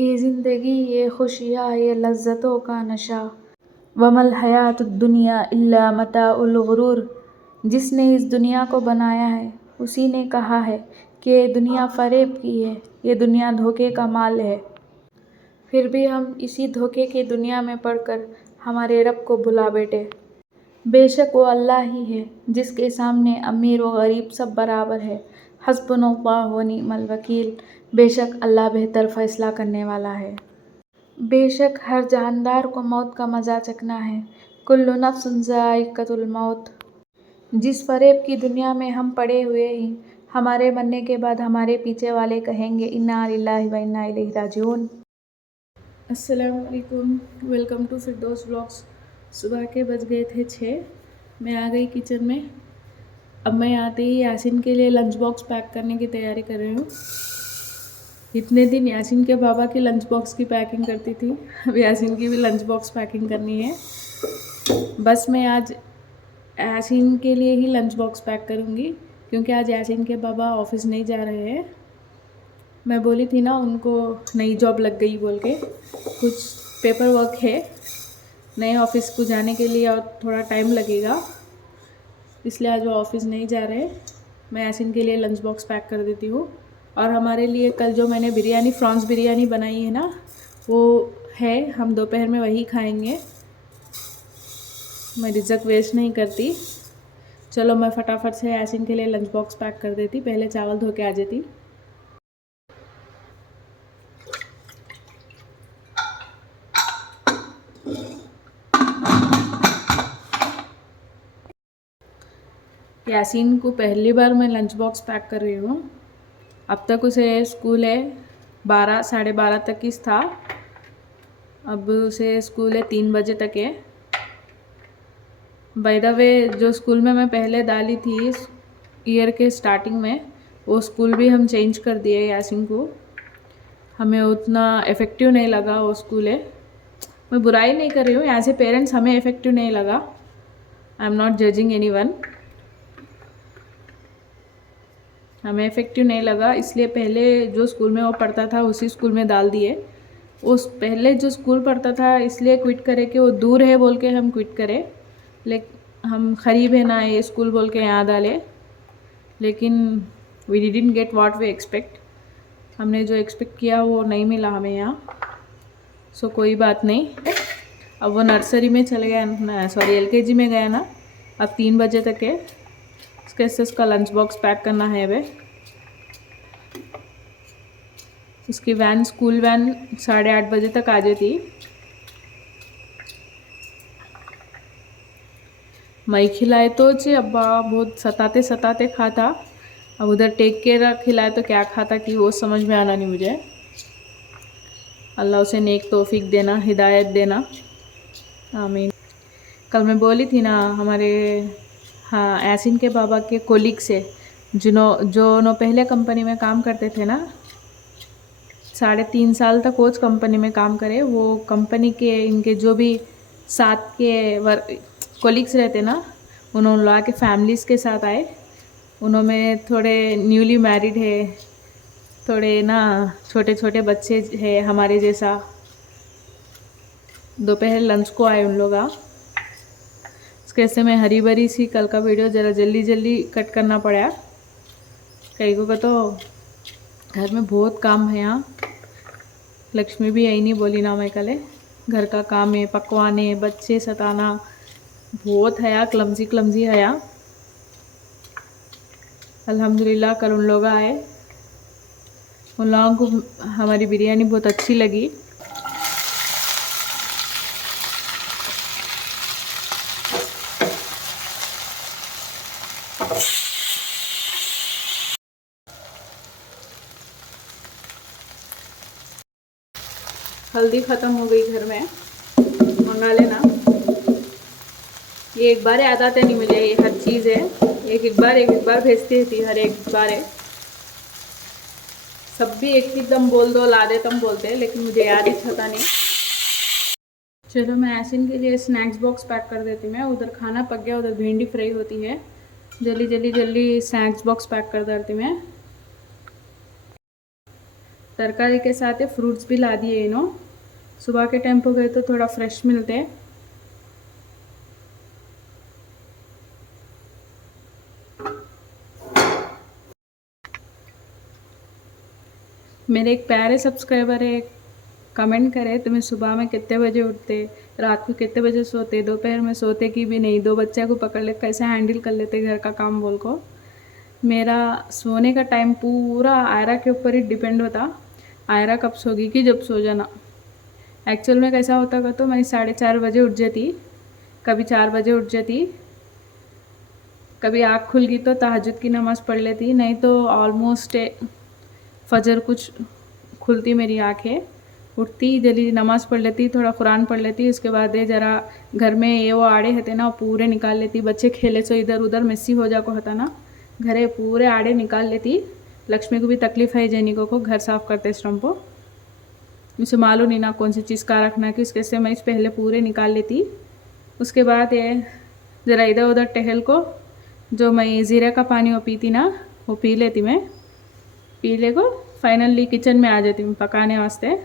ये ज़िंदगी ये खुशियाँ ये लज़्ज़तों का नशा वमल हयातुद दुनिया इल्ला मताउल गुरूर। जिसने इस दुनिया को बनाया है उसी ने कहा है कि ये दुनिया फ़रेब की है, ये दुनिया धोखे का माल है। फिर भी हम इसी धोखे की दुनिया में पड़कर हमारे रब को भुला बैठे। बेशक वो अल्लाह ही है जिसके सामने अमीर व गरीब सब बराबर है। हस्बुनल्लाहु व निअमल वकील। बेशक अल्लाह बेहतर फ़ैसला करने वाला है। बेशक हर जानदार को मौत का मज़ा चखना है। कुल्लु नफ्सिन ज़ाइक़तुल मौत। जिस फ़रेब की दुनिया में हम पड़े हुए ही हमारे मरने के बाद हमारे पीछे वाले कहेंगे इन्ना लिल्लाहि व इन्ना इलैहि राजिऊन। अस्सलामु अलैकुम, वेलकम टू फिरदौस व्लॉग्स। सुबह के बज गए थे 6। मैं आ गई किचन में। अब मैं आते ही यासिन के लिए लंच बॉक्स पैक करने की तैयारी कर रही हूँ। इतने दिन यासिन के बाबा की लंच बॉक्स की पैकिंग करती थी, अब यासिन की भी लंच बॉक्स पैकिंग करनी है। बस मैं आज यासिन के लिए ही लंच बॉक्स पैक करूँगी क्योंकि आज यासिन के बाबा ऑफिस नहीं जा रहे हैं। मैं बोली थी ना उनको नई जॉब लग गई बोल के, कुछ पेपर वर्क है नए ऑफिस को जाने के लिए और थोड़ा टाइम लगेगा, इसलिए आज वो ऑफिस नहीं जा रहे। मैं यासिन के लिए लंच बॉक्स पैक कर देती हूँ। और हमारे लिए कल जो मैंने बिरयानी फ्रॉन्स बिरयानी बनाई है ना वो है, हम दोपहर में वही खाएंगे। मैं रिज़्क वेस्ट नहीं करती। चलो मैं फटाफट से यासिन के लिए लंच बॉक्स पैक कर देती, पहले चावल धो के आ जाती। यासिन को पहली बार मैं लंच बॉक्स पैक कर रही हूँ। अब तक उसे स्कूल है 12 साढ़े 12 तक ही था, अब उसे स्कूल है 3 बजे तक है। बाय द वे जो स्कूल में मैं पहले डाली थी ईयर के स्टार्टिंग में, वो स्कूल भी हम चेंज कर दिए यासिन को। हमें उतना इफ़ेक्टिव नहीं लगा वो स्कूल है। मैं बुराई नहीं कर रही हूँ, यहाँ से पेरेंट्स हमें इफ़ेक्टिव नहीं लगा। I am not judging anyone. हमें इफ़ेक्टिव नहीं लगा, इसलिए पहले जो स्कूल में वो पढ़ता था उसी स्कूल में डाल दिए। उस पहले जो स्कूल पढ़ता था इसलिए क्विट करे कि वो दूर है बोल के हम क्विट करें, लेकिन हम करीब है ना ये स्कूल बोल के यहाँ डाले, लेकिन we didn't get what we expect. हमने जो एक्सपेक्ट किया वो नहीं मिला हमें यहाँ। सो कोई बात नहीं। अब वो नर्सरी में चले गया, सॉरी LKG में गया ना, अब 3 बजे तक है। कैसे उसका लंच बॉक्स पैक करना है वे। उसकी वैन स्कूल वैन 8:30 बजे तक आ जाती। मैं खिलाए तो चे अब्बा बहुत सताते सताते खाता, अब उधर टेक केयर खिलाए तो क्या खाता कि वो समझ में आना नहीं मुझे। अल्लाह उसे नेक तौफीक देना, हिदायत देना, आमीन। कल मैं बोली थी ना हमारे यासिन के बाबा के कोलीग से जो पहले कंपनी में काम करते थे ना, 3.5 साल तक कोच कंपनी में काम करे। वो कंपनी के इनके जो भी साथ के कोलीग्स रहते ना, उन्होंने लोग के फैमिलीज़ के साथ आए। उन्होंने थोड़े न्यूली मैरिड है, थोड़े ना छोटे छोटे बच्चे हैं हमारे जैसा। दोपहर लंच को आए उन लोग। कैसे मैं हरी भरी सी कल का वीडियो ज़रा जल्दी जल्दी कट करना पड़ा। कई को तो घर में बहुत काम है यहाँ। लक्ष्मी भी यही नहीं बोली ना, मैं कल घर का काम है, पकवाने, बच्चे सताना बहुत है, क्लमजी क्लमजी है। अल्हम्दुलिल्लाह कल उन लोग आए, उन लोगों को हमारी बिरयानी बहुत अच्छी लगी। हल्दी ख़त्म हो गई घर में, मंगा लेना। ये एक बार याद आते नहीं मुझे, ये हर चीज़ है एक बार भेजती थी, हर एक बार है। सब भी एक ही दम बोल दो ला दे तम बोलते हैं, लेकिन मुझे याद ही छता नहीं। चलो मैं यासिन के लिए स्नैक्स बॉक्स पैक कर देती हूँ। मैं उधर खाना पक गया, उधर भिंडी फ्राई होती है, जल्दी जल्दी जल्दी स्नैक्स बॉक्स पैक कर देती हूँ मैं। तरकारी के साथ फ्रूट्स भी ला दिए इन्हों। सुबह के टाइम पे गए तो थोड़ा फ्रेश मिलते हैं। मेरे एक प्यारे सब्सक्राइबर है, कमेंट करे तुम्हें सुबह में कितने बजे उठते, रात को कितने बजे सोते, दोपहर में सोते कि भी नहीं, दो बच्चे को पकड़ ले कैसे हैंडल कर लेते घर का काम बोल को। मेरा सोने का टाइम पूरा आयरा के ऊपर ही डिपेंड होता। आयरा कब सोगी कि जब सो जाना। एक्चुअल में कैसा होता का तो मैं 4:30 बजे उठ जाती, कभी 4 बजे उठ जाती, कभी आँख खुल गई तो तहज्जुद की नमाज़ पढ़ लेती, नहीं तो ऑलमोस्ट फजर कुछ खुलती मेरी आँखें, उठती जल्दी नमाज़ पढ़ लेती, थोड़ा कुरान पढ़ लेती। उसके बाद ज़रा घर में ये वो आड़े होते ना, वो पूरे निकाल लेती। बच्चे खेले सो इधर उधर मेसी हो जाको होता ना, घरे पूरे आड़े निकाल लेती। लक्ष्मी को भी तकलीफ़ है जैनिको को घर साफ़ करते श्रम को, मुझे मालूम नहीं ना कौन सी चीज़ का रखना कि उसके से मैं इस पहले पूरे निकाल लेती। उसके बाद ये ज़रा इधर उधर टहल को जो मैं ज़ीरे का पानी वो पीती ना, वो पी लेती। मैं पी ले को फाइनली किचन में आ जाती हूँ पकाने वास्ते।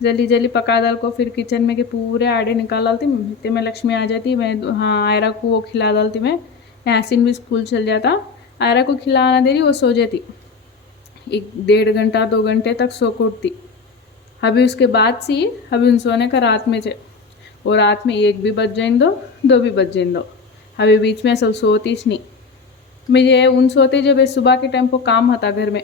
जल्दी जल्दी पका डाल को फिर किचन में के पूरे आड़े निकाल डालती। इतने में लक्ष्मी आ जाती। मैं हाँ आयरा को वो खिला डालती। मैं यासिन भी स्कूल चल जाता, आयरा को खिलाना दे रही, वो सो जाती। 1-1.5 घंटा 2 घंटे तक सो को उठती। अभी उसके बाद से अभी उन सोने का रात में वो रात में 1 भी बज जाइन दो, 2 भी बज जाइन दो, अभी बीच में सब सोतीस नहीं। मुझे उन सोते जब सुबह के टाइम को काम था घर में,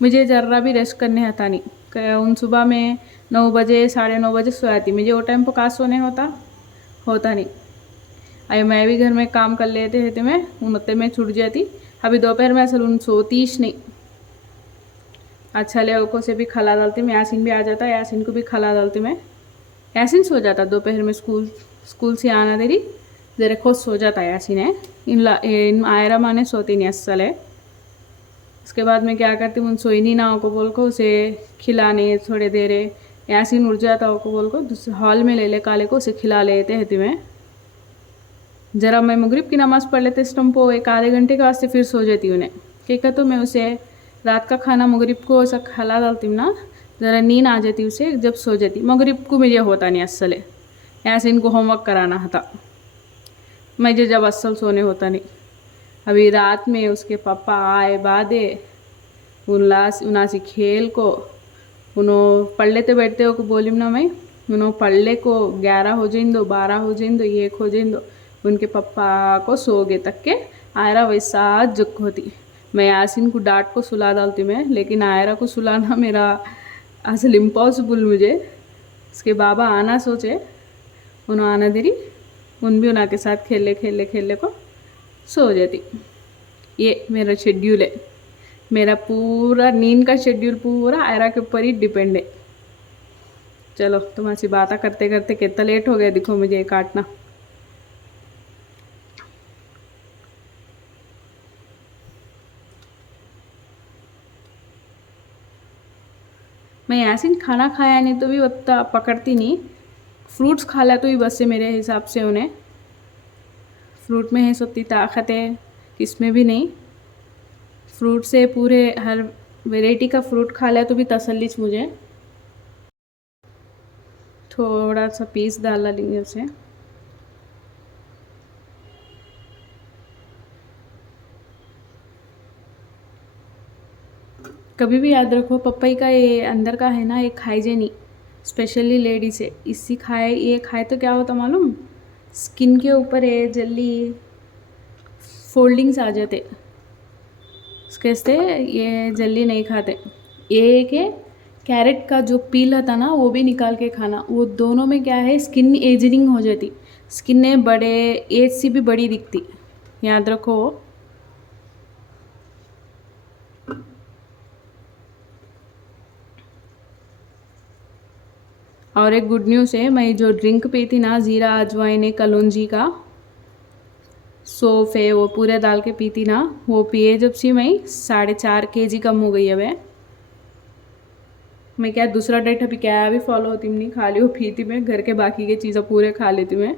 मुझे ज़रा भी रेस्ट करने आता नहीं। उन सुबह में 9 बजे 9:30 बजे सोती, मुझे वो टाइम को कहाँ सोने होता नहीं। अभी मैं भी घर में काम कर लेते थे, मैं उनते में छूट जाती। अभी दोपहर में असल उन सोतीश नहीं। अच्छा ले को से भी खिला डालती मैं, यासिन भी आ जाता, यासिन को भी खिला डालती मैं। यासिन सो जाता दोपहर में, स्कूल से आना देरी जरा खुद सो जाता यासिन है। इन आयरा माने सोती नहीं असल है। उसके बाद मैं क्या करती हूँ, सोई नहीं ना हो को बोल को उसे खिलाने थोड़े देर यासिन उड़ जाता हो को बोल को दूसरे हॉल में ले ले काले को उसे खिला लेते हैं तुम्हें। ज़रा मैं मगरिब की नमाज़ पढ़ लेते इस टाइम को 1 आधे घंटे के वास्ते, फिर सो जाती उन्हें। ठीक है, तो मैं उसे रात का खाना मगरिब को ऐसा खिला डालती हूँ ना, ज़रा नींद आ जाती उसे जब सो जाती। मगरिब को मुझे होता नहीं असल है, यासिन को होमवर्क कराना था, मुझे जब असल सोने होता नहीं। अभी रात में उसके पापा आए बादे उनासी खेल को उन्हों पढ़ लेते बैठते हो को बोली ना मैं, उन्हों पढ़ ले को 11 हो जाइन दो, 12 हो जाइन दो, 1 हो जाइन दो, उनके पापा को सो गए तक के आयरा वैसा जुक होती। मैं यासिन को डांट को सुला डालती मैं, लेकिन आयरा को सुलाना मेरा असल इम्पॉसिबल मुझे। उसके बाबा आना सोचे, उन्होंने आना देरी, उन भी उनके साथ खेले को सो जाती। ये मेरा शेड्यूल है, मेरा पूरा नींद का शेड्यूल पूरा आयरा के ऊपर ही डिपेंड है। चलो तुम्हारी बातें करते करते कितना लेट हो गया, दिखो मुझे काटना। मैं यासिन खाना खाया नहीं तो भी उतना पकड़ती नहीं, फ्रूट्स खा ला तो ही बस है मेरे हिसाब से। उन्हें फ्रूट में है सोती ताकत है, किसमें भी नहीं। फ्रूट से पूरे हर वैरायटी का फ्रूट खा लिया तो भी तसल्लीच मुझे। थोड़ा सा पीस डाला लेंगे उसे। कभी भी याद रखो पपई का ये अंदर का है ना, ये खाई जे नहीं, स्पेशली लेडीज है इसी खाए, ये खाए तो क्या होता मालूम, स्किन के ऊपर है जल्दी फोल्डिंग्स आ जाते, उसके से ये जल्दी नहीं खाते। ये के कैरेट का जो पील होता ना वो भी निकाल के खाना, वो दोनों में क्या है स्किन एजिंग हो जाती, स्किन ने बड़े एज से भी बड़ी दिखती, याद रखो। और एक गुड न्यूज़ है, मैं जो ड्रिंक पी थी ना ज़ीरा अजवाइन कलौंजी का सौंफ है वो पूरे डाल के पीती ना, वो पिए जब से मैं 4.5 kg कम हो गई है। मैं क्या दूसरा डाइट अभी क्या भी फॉलो होती नहीं, खाली वो पीती मैं, घर के बाकी के चीज़ें पूरे खा लेती मैं।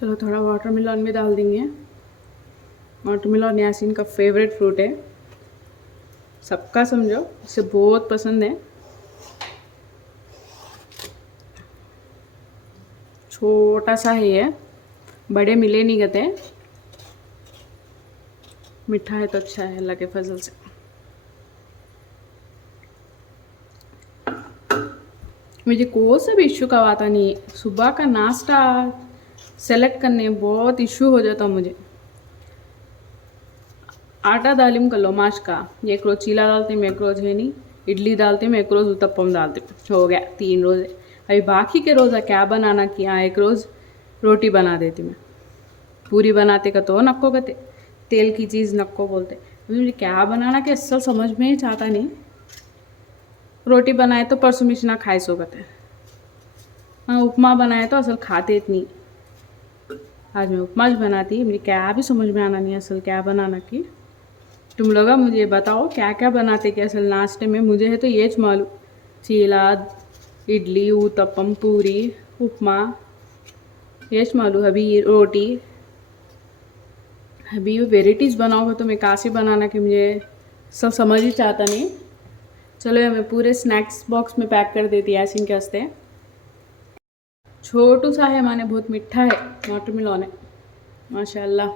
चलो थोड़ा वाटरमेलन भी डाल देंगे। वाटरमेलन यासीन का फेवरेट फ्रूट है, सबका समझो, इसे बहुत पसंद है। छोटा सा है ये, बड़े मिले नहीं गते। मीठा है तो अच्छा है अल्लाह के फजल से। मुझे कोई सा भी इशू का आता नहीं, सुबह का नाश्ता सेलेक्ट करने बहुत इशू हो जाता मुझे। आटा दालिम कर लो माश का, एक रोज चीला डालते हैं, एक रोज है नहीं, इडली डालते हैं, एक रोज उत्तपम डालते हैं, हो गया 3 रोज है। अभी बाकी के रोज़ क्या बनाना किया, एक रोज़ रोटी बना देती मैं। पूरी बनाते का तो नक्को कहते, तेल की चीज़ नक्को बोलते। मुझे क्या बनाना कि असल समझ में ही चाहता नहीं। रोटी बनाए तो परसों मिशना खाए सो कहते। हाँ उपमा बनाए तो असल खाते इतनी। आज मैं उपमा बनाती, मुझे क्या भी समझ में आना नहीं असल क्या बनाना की। तुम लोग मुझे बताओ क्या क्या बनाते कि असल नाश्ते में। मुझे है तो ये मालूम, चीला, इडली, उत्तपम, पूरी, उपमा, ये मालूम। अभी रोटी, अभी वेराइटीज़ बनाओगे तो मैं कैसे बनाना कि मुझे सब समझ ही चाहता नहीं। चलो मैं पूरे स्नैक्स बॉक्स में पैक कर देती यासीन के वास्ते। छोटू सा है माने, बहुत मीठा है वाटरमेलन है माशाल्लाह।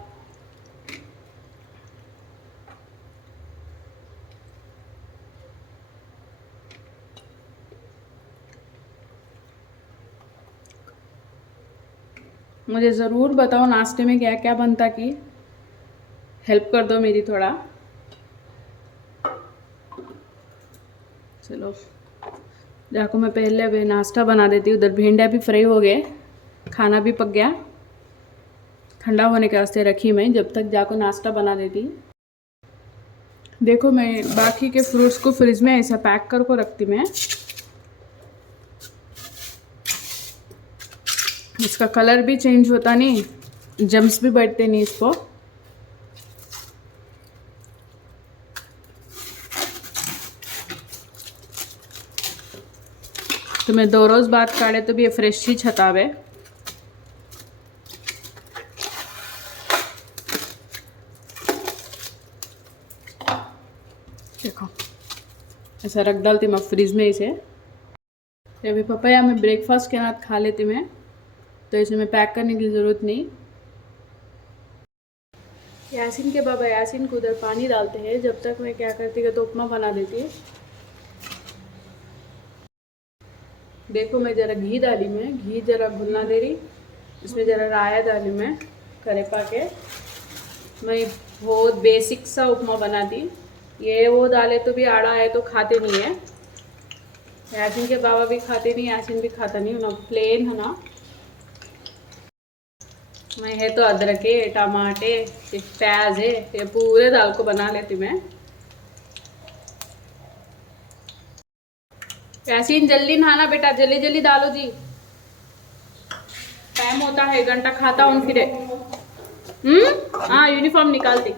मुझे ज़रूर बताओ नाश्ते में क्या क्या बनता की, हेल्प कर दो मेरी थोड़ा। चलो जाको मैं पहले अभी नाश्ता बना देती हूँ। उधर भिंडियाँ भी फ्राई हो गए, खाना भी पक गया, ठंडा होने के वास्ते रखी मैं। जब तक जाको नाश्ता बना देती। देखो मैं बाकी के फ्रूट्स को फ्रिज में ऐसा पैक कर को रखती मैं। इसका कलर भी चेंज होता नहीं, जम्स भी बैठते नहीं इसको। तो मैं 2 रोज़ बाद काढ़े तो भी ये फ्रेश ही छतावे। देखो ऐसा रख डालती मैं फ्रिज में इसे। अभी पपाया मैं ब्रेकफास्ट के साथ खा लेती मैं, तो इसे मैं पैक करने की ज़रूरत नहीं। यासीन के बाबा यासीन को उधर पानी डालते हैं, जब तक मैं क्या करती है तो उपमा बना देती है। देखो मैं ज़रा घी डाली, मैं घी ज़रा भुनना दे रही, इसमें ज़रा राया डाली मैं करेपा के। मैं बहुत बेसिक सा उपमा बनाती, ये वो डाले तो भी आड़ा है तो खाते नहीं है। यासीन के बाबा भी खाते नहीं, यासीन भी खाता नहीं ना, प्लेन है ना। मैं है तो अदरक है, टमाटे, प्याज है, ये पूरे दाल को बना लेती मैं। यासीन जल्दी नहाना बेटा, जल्दी जल्दी डालो जी, टाइम होता है, घंटा खाता हूँ फिर। हाँ यूनिफॉर्म निकालती,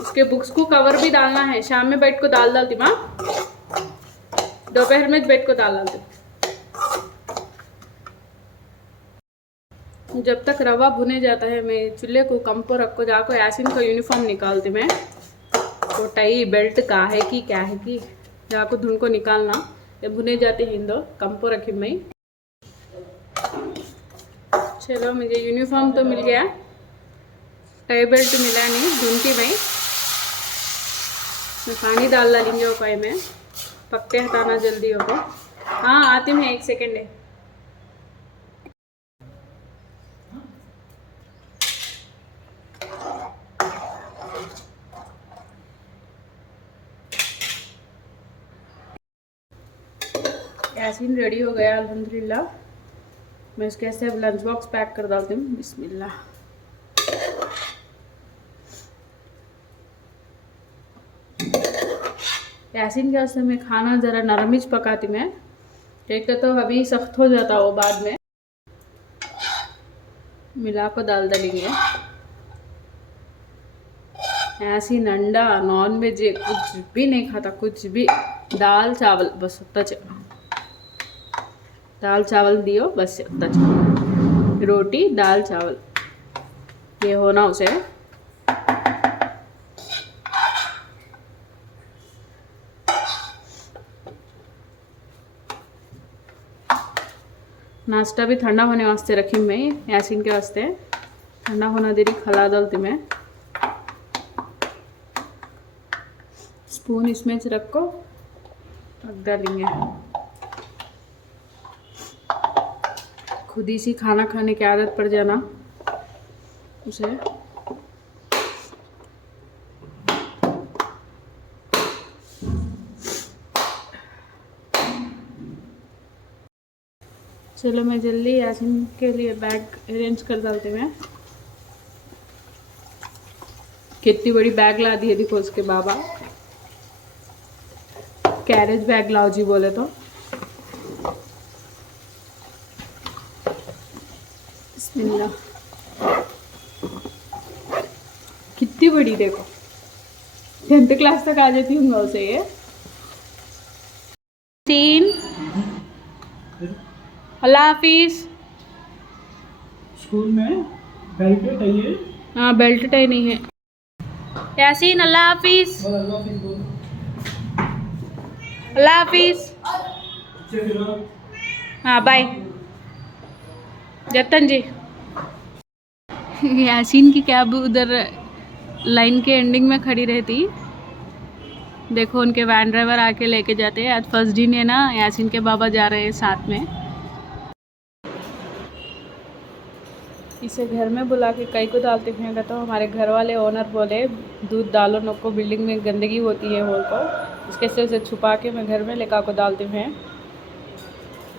उसके बुक्स को कवर भी डालना है। शाम में बैठ को दाल डालती माँ, दोपहर में बैठ को दाल डालती। जब तक रवा भुने जाता है मैं चूल्हे को कम पर रख को जाको यासीन का यूनिफॉर्म निकालती मैं। तो टाई बेल्ट का है कि क्या है कि जाको धुन को निकालना, ये भुने जाते हैं दो कम पर रखी मैं। चलो मुझे यूनिफॉर्म तो मिल गया, टाई बेल्ट मिला नहीं, धुनती मैं। पानी डाल डालेंगे वो पाई में, पत्ते हटाना जल्दी होगा। हाँ आती मैं, 1 सेकेंड है। यासीन रेडी हो गया अल्हम्दुलिल्लाह। मैं इसके ऐसे अब लंच बॉक्स पैक कर डालती हूँ। बिस्मिल्लाह। यासीन के वास्ते मैं खाना ज़रा नरमिच पकाती मैं, एक तो अभी सख्त हो जाता वो बाद में मिला को डाल डालेंगे। यासीन अंडा नॉन वेज कुछ भी नहीं खाता, कुछ भी, दाल चावल बस होता चाहिए। दाल चावल दियो बस उतना चाहिए। रोटी दाल चावल ये होना उसे। नाश्ता भी ठंडा होने वास्ते रखी मैं यासीन के वास्ते। ठंडा होना देरी खला डालती मैं। स्पून इसमें से रखो रख डालेंगे। खुद ही सी खाना खाने की आदत पड़ जाना उसे। चलो मैं जल्दी यासीन के लिए बैग अरेंज कर डालती हूँ। कितनी बड़ी बैग ला दी है देखो उसके बाबा। कैरेज बैग लाओ जी बोले तो। बिस्मिल्लाह। कितनी बड़ी देखो 10th क्लास तक आ जाती हूँ उसे ये। 3 अल्लाह हाफिज। स्कूल में बेल्ट चाहिए। हाँ बेल्ट टाई नहीं है। यासीन अल्लाह हाफिज। अल्लाह हाफिज। हाँ बाय जतन जी। यासीन की कैब उधर लाइन के एंडिंग में खड़ी रहती। देखो उनके वैन ड्राइवर आके लेके जाते हैं। आज फर्स्ट दिन है ना, यासीन के बाबा जा रहे हैं साथ में। इसे घर में बुला के कई को डालते हैं तो हमारे घर वाले ओनर बोले दूध डालो नको, बिल्डिंग में गंदगी होती है होल को, इसके से उसे छुपा के मैं घर में लेकर को डालती हूँ।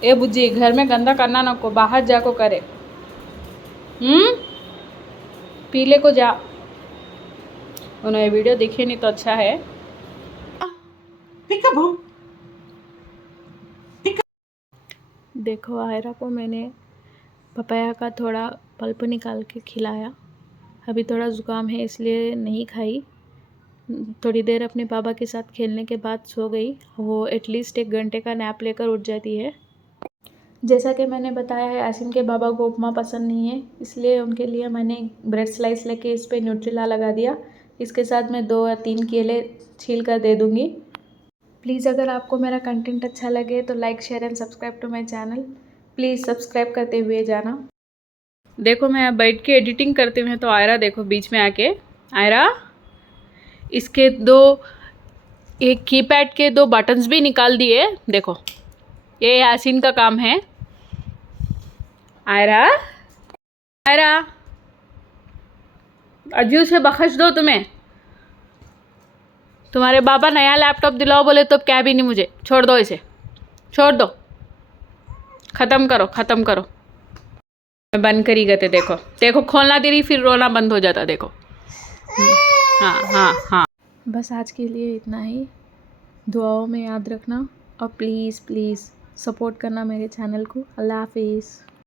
ए बुज्जी घर में गंदा करना नको, बाहर जाको करे। पीले को जा। उन्होंने वीडियो देखी नहीं तो अच्छा है। देखो आयरा को मैंने पपाया का थोड़ा पल्प निकाल के खिलाया। अभी थोड़ा ज़ुकाम है इसलिए नहीं खाई। थोड़ी देर अपने पापा के साथ खेलने के बाद सो गई। वो एटलीस्ट 1 घंटे का नैप लेकर उठ जाती है। जैसा कि मैंने बताया है यासीन के बाबा को उपमा पसंद नहीं है, इसलिए उनके लिए मैंने ब्रेड स्लाइस लेके इस पर न्यूट्रेला लगा दिया। इसके साथ मैं 2 या 3 केले छील कर दे दूँगी। प्लीज़ अगर आपको मेरा कंटेंट अच्छा लगे तो like share and subscribe to my channel. Please subscribe करते हुए जाना। देखो मैं बैठ के एडिटिंग करते हुए तो आयरा देखो बीच में आके। आयरा इसके एक कीपैड के 2 बटन्स भी निकाल दिए। देखो ये यासीन का काम है। आयरा आयरा अजू से बख्श दो तुम्हें। तुम्हारे बाबा नया लैपटॉप दिलाओ बोले तो क्या भी नहीं, मुझे छोड़ दो, इसे छोड़ दो, ख़त्म करो ख़त्म करो। मैं बंद करी गए थे। देखो देखो खोलना देरी फिर रोना बंद हो जाता। देखो हाँ हाँ हाँ। बस आज के लिए इतना ही। दुआओं में याद रखना और प्लीज़ प्लीज़ सपोर्ट करना मेरे चैनल को। अल्लाह हाफिज़।